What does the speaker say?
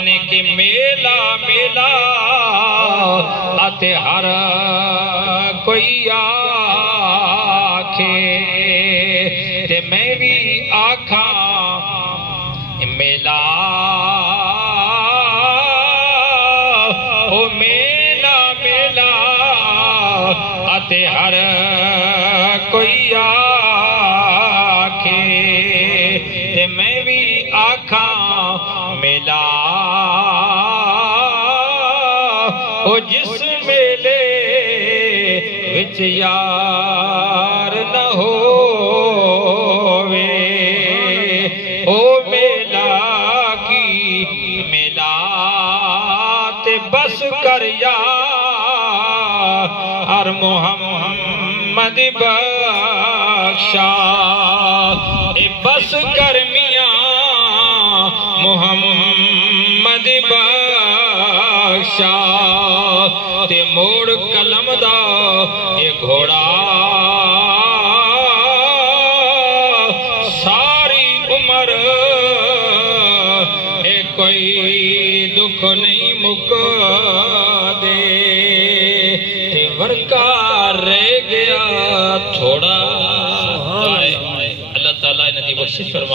कि मेला मेला आते हर कोई आखे ते मैं भी आखा मेला ओ मेला मेला आते हर कोई आखे ते मैं भी आखा मेला ओ जिस मेले विच यार न होवे ओ मेला की मेला ते बस कर यार मोहम्मद बख्शा ए बस कर मियां मोहम्मद बख्शा ते मोड़ कलम दा ए घोड़ा सारी उम्र ए कोई दुख नहीं मुक दे ते वर्का रह गया थोड़ा। अल्लाह ताला इन्हां दी बख्शिश फरमा।